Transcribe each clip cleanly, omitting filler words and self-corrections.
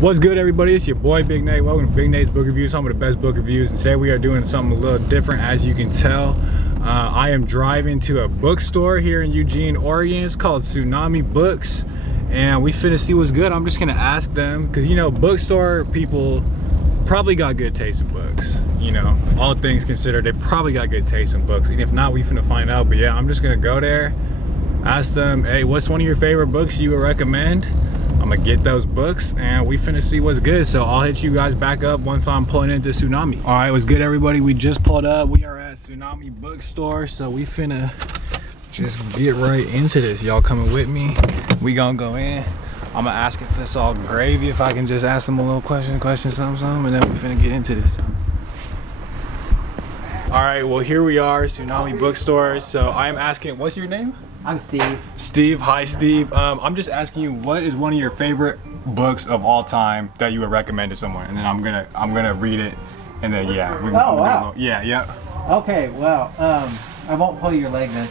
What's good, everybody? It's your boy Big Nate. Welcome to Big Nate's Book Reviews, some of the best book reviews. And today we are doing something a little different, as you can tell. I am driving to a bookstore here in Eugene, Oregon. It's called Tsunami Books, and we finna see what's good. I'm just gonna ask them, because you know, bookstore people probably got good taste in books. You know, all things considered, they probably got good taste in books. And if not, we finna find out. But yeah, I'm just gonna go there, ask them, hey, what's one of your favorite books you would recommend? I'm gonna get those books and we finna see what's good. So I'll hit you guys back up once I'm pulling into Tsunami. All right, what's good, everybody? We just pulled up. We are at Tsunami Bookstore, so we finna just get right into this. Y'all coming with me? We gonna go in. I'm gonna ask if it's all gravy, if I can just ask them a little question, something, and then we finna get into this. All right, well, here we are, Tsunami Bookstore. So I'm asking, what's your name? I'm Steve. Steve, hi Steve. I'm just asking you, what is one of your favorite books of all time that you would recommend to someone? And then I'm gonna read it, and then yeah. Oh wow. Yeah. Okay, well, I won't pull your leg then.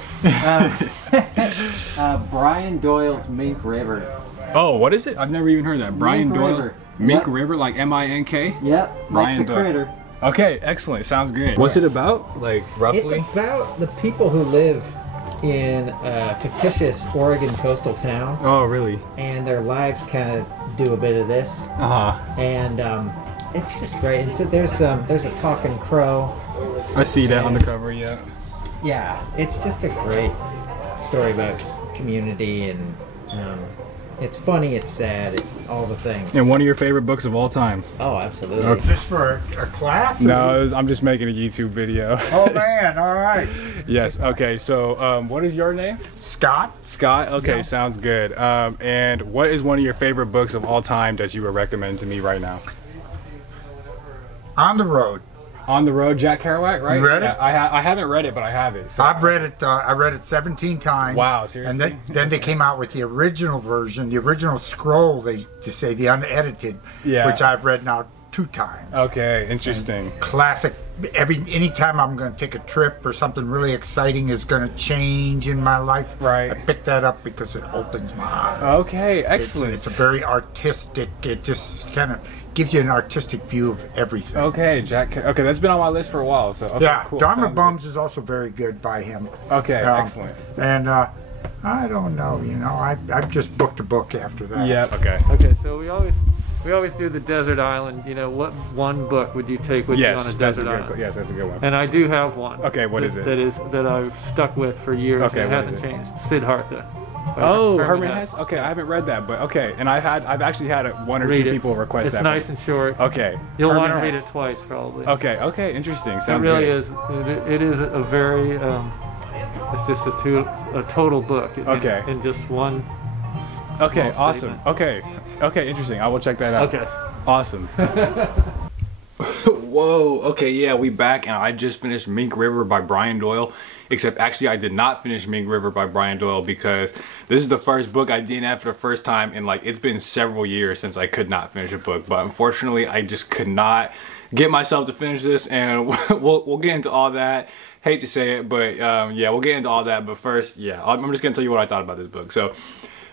Brian Doyle's Mink River. Oh, what is it? I've never even heard that. Brian Doyle. River. Mink Yep. River, like M-I-N-K. Yep. Brian like the Doyle. critter. Okay, excellent. Sounds good. What's it about, like roughly? It's about the people who live in a fictitious Oregon coastal town. Oh, really? And their lives kind of do a bit of this. And it's just great. And so there's a talking crow. I see that on the cover. Yeah. Yeah, it's just a great story about community, and it's funny, it's sad, it's all the things. And one of your favorite books of all time? Oh, absolutely. Okay. Just for a class? No, I'm just making a YouTube video. Oh man, all right. Yes, okay, so what is your name? Scott? Scott, okay, Yeah. sounds good. And what is one of your favorite books of all time that you would recommend to me right now? On the Road. On the Road, Jack Kerouac, right? You read it? Yeah, I haven't read it, but I have it. So. I've read it. I read it 17 times. Wow, seriously? And then they came out with the original version, the original scroll. They say the unedited, Yeah. which I've read now 2 times. Okay, interesting. And classic. Anytime I'm going to take a trip or something really exciting is going to change in my life, Right. I pick that up because it opens my eyes. Okay, excellent. It's a very artistic. It just kind of gives you an artistic view of everything. Okay, okay, that's been on my list for a while. So okay, Yeah, cool. Dharma Sounds Bums is also very good by him. good. Okay, excellent. And I don't know, you know, I've just booked a book after that. Yeah. Okay. Okay, so we always do the desert island. You know, what one book would you take with you on Yes, a that's a desert good. island? Yes, that's a good one. And I do have one. Okay, what is it? That I've stuck with for years. Okay, and it what is hasn't it? changed. Siddhartha. by Oh, Herman Herman Hesse. Hesse. Okay, I haven't read that, but okay. And I've actually had one or Read two it. people request It's that. nice and short. Okay. You'll Herman want to read Hesse. it twice, probably. Okay. Interesting. It Sounds really good. is. It is a very. It's just a total book. Okay. In just one. Okay. small Awesome. statement. Okay. Interesting. I will check that out. Okay. Awesome. Whoa. Okay. Yeah, we back, and I just finished Mink River by Brian Doyle. Except actually, I did not finish Mink River by Brian Doyle because this is the first book I DNF'd for the first time in like it's been several years since I could not finish a book. But unfortunately, I just could not get myself to finish this, and we'll get into all that. Hate to say it, but yeah, we'll get into all that. But first, yeah, I'm just gonna tell you what I thought about this book. So.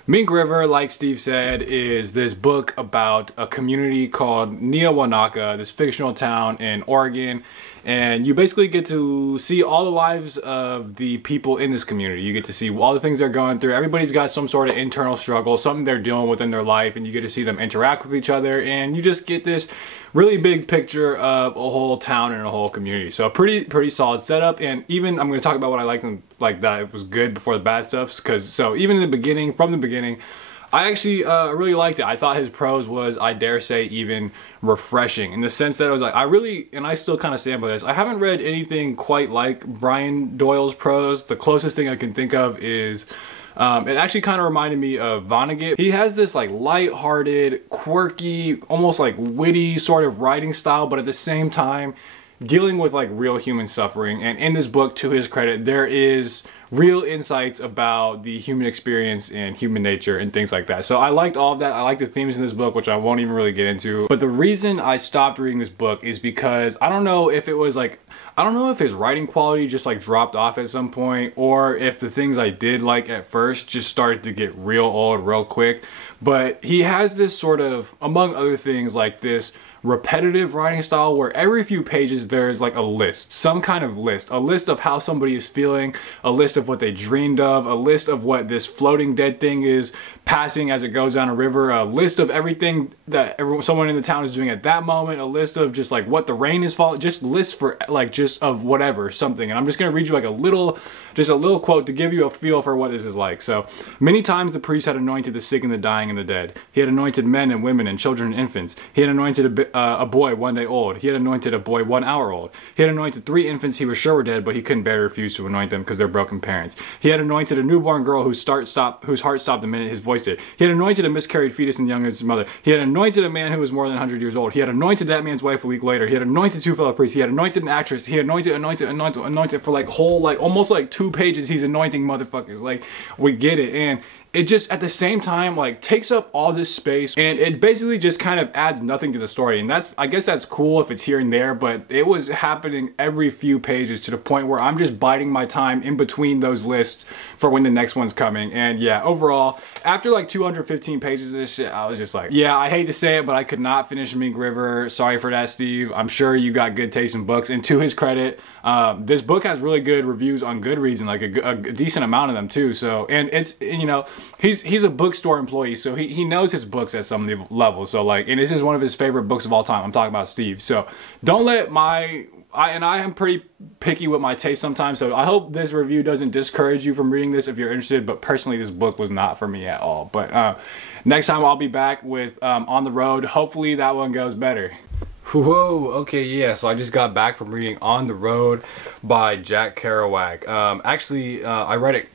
Mink River, like Steve said, is this book about a community called Neowanaka, this fictional town in Oregon. And you basically get to see all the lives of the people in this community. You get to see all the things they're going through. Everybody's got some sort of internal struggle, something they're dealing with in their life, and you get to see them interact with each other. And you just get this really big picture of a whole town and a whole community. So pretty solid setup. And even I'm going to talk about what I liked and like that it was good before the bad stuff. Because so even in the beginning, from the beginning, I actually really liked it. I thought his prose was, I dare say, even refreshing in the sense that I was like, and I still kind of stand by this, I haven't read anything quite like Brian Doyle's prose. The closest thing I can think of is, it actually kind of reminded me of Vonnegut. He has this like light-hearted, quirky, almost like witty sort of writing style, but at the same time, dealing with like real human suffering. And in this book, to his credit, there is real insights about the human experience and human nature and things like that. So I liked all of that. I like the themes in this book, which I won't even really get into. But the reason I stopped reading this book is because I don't know if it was like, I don't know if his writing quality just like dropped off at some point, or if the things I did like at first just started to get real old real quick. But he has this sort of, among other things, like this repetitive writing style where every few pages there's like a list, some kind of list, a list of how somebody is feeling, a list of what they dreamed of, a list of what this floating dead thing is passing as it goes down a river, a list of everything that someone in the town is doing at that moment, a list of just like what the rain is falling, just lists for like just of whatever, something. And I'm just gonna read you like a little quote to give you a feel for what this is like. So, many times the priest had anointed the sick and the dying and the dead. He had anointed men and women and children and infants. He had anointed a boy 1 day old. He had anointed a boy 1 hour old. He had anointed 3 infants he was sure were dead, but he couldn't bear to refuse to anoint them because they're broken parents. He had anointed a newborn girl whose heart stopped the minute his voice did. He had anointed a miscarried fetus and young as his mother. He had anointed a man who was more than 100 years old. He had anointed that man's wife a week later. He had anointed 2 fellow priests. He had anointed an actress. He had anointed for like whole, like almost like 2 pages. He's anointing motherfuckers. Like, we get it. And it just at the same time like takes up all this space, and it basically just kind of adds nothing to the story. And that's, I guess that's cool if it's here and there, but it was happening every few pages to the point where I'm just biding my time in between those lists for when the next one's coming. And yeah, overall, after like 215 pages of this shit, I was just like, yeah, I hate to say it, but I could not finish Mink River. Sorry for that, Steve. I'm sure you got good taste in books. And to his credit, this book has really good reviews on Goodreads, and like a decent amount of them too. So, and it's, you know, he's a bookstore employee, so he knows his books at some level. So like, and this is one of his favorite books of all time. I'm talking about Steve. So don't let I am pretty picky with my taste sometimes, so I hope this review doesn't discourage you from reading this if you're interested, but personally this book was not for me at all. But next time I'll be back with On the Road. Hopefully that one goes better. Whoa, okay, yeah, so I just got back from reading On the Road by Jack Kerouac. Actually, I read it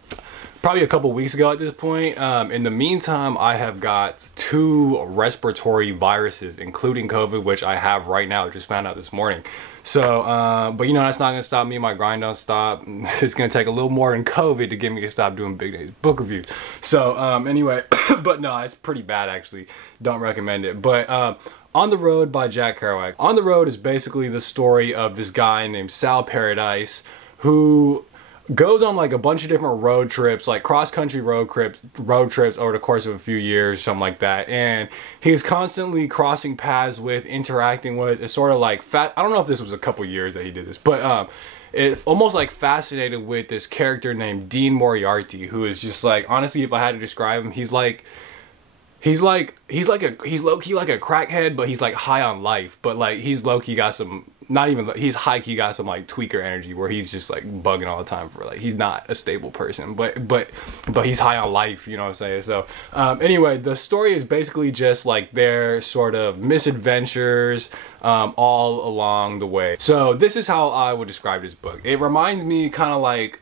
probably a couple weeks ago at this point. In the meantime, I have got 2 respiratory viruses, including COVID, which I have right now. I just found out this morning. So, but you know, that's not gonna stop me. My grind don't stop. It's gonna take a little more than COVID to get me to stop doing Big Days book reviews. So, anyway, but no, it's pretty bad actually. Don't recommend it. But On the Road by Jack Kerouac. On the Road is basically the story of this guy named Sal Paradise who goes on like a bunch of different road trips, like cross-country road trips over the course of a few years, something like that. And he's constantly crossing paths with, interacting with, it's sort of like, I don't know if this was a couple years that he did this, but it's almost like fascinated with this character named Dean Moriarty, who is just like, honestly, if I had to describe him, he's low-key like a crackhead, but he's like high on life, but like he's low-key got some, he's high-key got some like tweaker energy where he's just like bugging all the time for like, he's not a stable person, but he's high on life, you know what I'm saying? So anyway, the story is basically just like their sort of misadventures all along the way. So this is how I would describe this book. It reminds me kind of like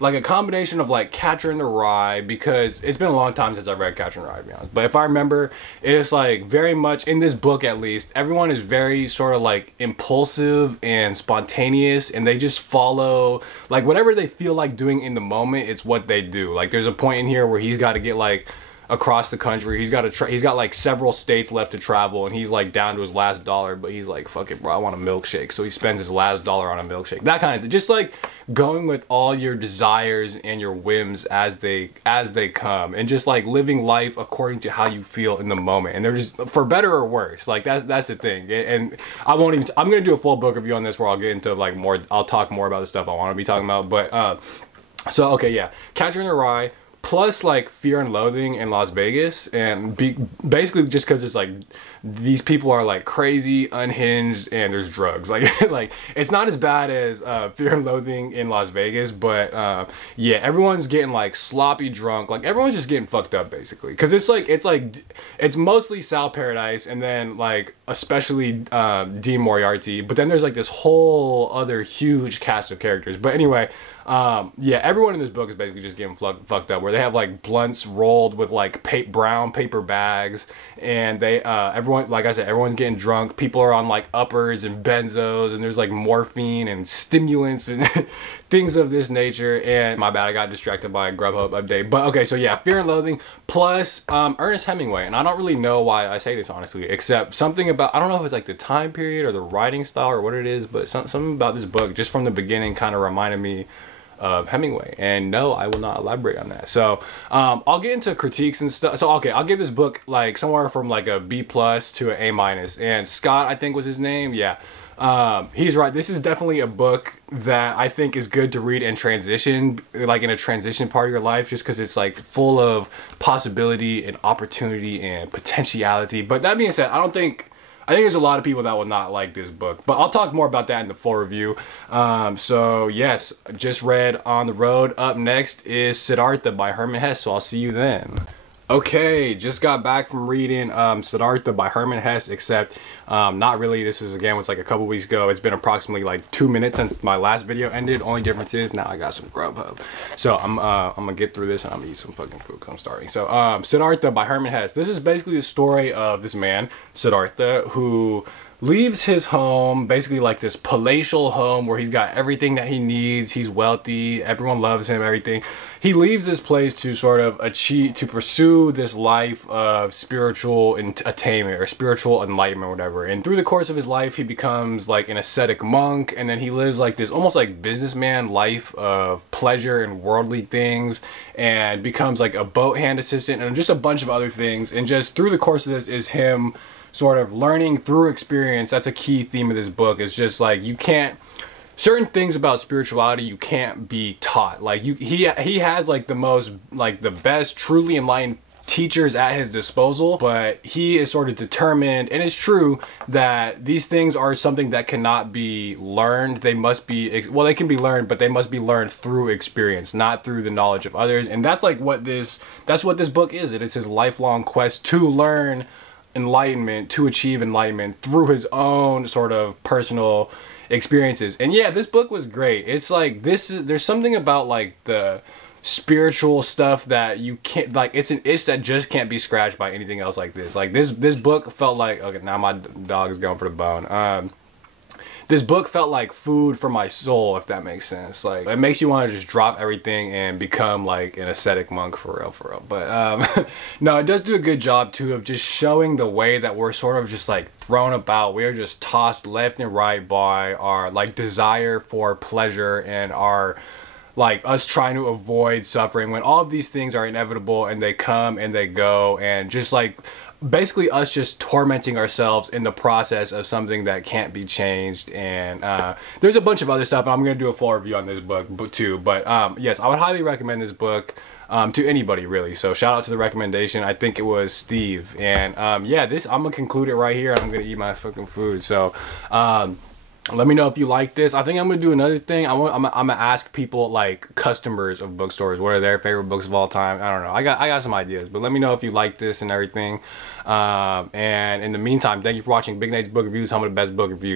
a combination of like Catcher in the Rye, because it's been a long time since I've read Catcher in the Rye, to be honest. But if I remember, it's like very much, in this book at least, everyone is very sort of like impulsive and spontaneous, and they just follow like whatever they feel like doing in the moment. It's what they do. Like there's a point in here where he's got to get like across the country. He's got like several states left to travel, and he's like down to his last dollar, but he's like, fuck it, bro, I want a milkshake. So he spends his last dollar on a milkshake. That kind of thing. Just like going with all your desires and your whims as they come, and just like living life according to how you feel in the moment. And they're just, for better or worse, like that's the thing. And I'm gonna do a full book review on this where I'll get into like more, I'll talk more about the stuff I want to be talking about. But so okay, yeah, Catcher in the Rye plus like Fear and Loathing in Las Vegas, and basically just because it's like these people are like crazy, unhinged, and there's drugs. Like it's not as bad as Fear and Loathing in Las Vegas, but yeah, everyone's getting like sloppy drunk. Like everyone's just getting fucked up basically, because it's mostly Sal Paradise, and then like especially Dean Moriarty, but then there's like this whole other huge cast of characters. But anyway, Yeah, everyone in this book is basically just getting fucked up, where they have like blunts rolled with like brown paper bags, and they everyone, like I said, everyone's getting drunk. People are on like uppers and benzos, and there's like morphine and stimulants and things of this nature. And my bad, I got distracted by a Grubhub update. But okay, so yeah, Fear and Loathing plus Ernest Hemingway. And I don't really know why I say this honestly, except something about, I don't know if it's like the time period or the writing style or what it is, but something about this book just from the beginning kind of reminded me of Hemingway. And no, I will not elaborate on that. So I'll get into critiques and stuff. So okay, I'll give this book like somewhere from like a B+ to an A-. And Scott, I think was his name, yeah, he's right. This is definitely a book that I think is good to read in transition, like in a transition part of your life, just because it's like full of possibility and opportunity and potentiality. But that being said, I think there's a lot of people that will not like this book, but I'll talk more about that in the full review. So yes, just read On the Road. Up next is Siddhartha by Hermann Hesse, so I'll see you then. Okay, just got back from reading Siddhartha by Hermann Hesse, except not really. This was like a couple weeks ago. It's been approximately like 2 minutes since my last video ended. Only difference is now I got some Grubhub. So I'm gonna get through this and I'm gonna eat some fucking food because I'm starving. So Siddhartha by Hermann Hesse. This is basically the story of this man, Siddhartha, who leaves his home, basically like this palatial home where he's got everything that he needs. He's wealthy, everyone loves him, everything. He leaves this place to sort of pursue this life of spiritual attainment or spiritual enlightenment or whatever. And through the course of his life, he becomes like an ascetic monk, and then he lives like this almost like businessman life of pleasure and worldly things, and becomes like a boat hand assistant and just a bunch of other things. And just through the course of this is him sort of learning through experience. That's a key theme of this book, is just like you can't, certain things about spirituality you can't be taught. Like he has like the best truly enlightened teachers at his disposal, but he is sort of determined, and it's true, that these things are something that cannot be learned. They must be, well, they can be learned, but they must be learned through experience, not through the knowledge of others. And that's like what this book is. It is his lifelong quest to learn enlightenment, to achieve enlightenment through his own sort of personal experiences. And yeah, this book was great. It's like there's something about like the spiritual stuff that you can't, like, it's an itch that just can't be scratched by anything else like this. Like this book felt like, okay, now my dog is going for the bone. This book felt like food for my soul, if that makes sense. Like, it makes you want to just drop everything and become like an ascetic monk for real. But no, it does do a good job too of just showing the way that we're sort of just like thrown about. We are just tossed left and right by our like desire for pleasure and our like us trying to avoid suffering, when all of these things are inevitable and they come and they go, and just like basically us just tormenting ourselves in the process of something that can't be changed. And there's a bunch of other stuff. I'm gonna do a full review on this book too, but yes, I would highly recommend this book to anybody really. So shout out to the recommendation. I think it was Steve. And yeah, I'm gonna conclude it right here, and I'm gonna eat my fucking food. So let me know if you like this. I think I'm gonna do another thing. I'm gonna ask people, like customers of bookstores, what are their favorite books of all time. I don't know. I got some ideas, but let me know if you like this and everything. And in the meantime, thank you for watching Big Nate's Book Reviews, home of the best book reviews.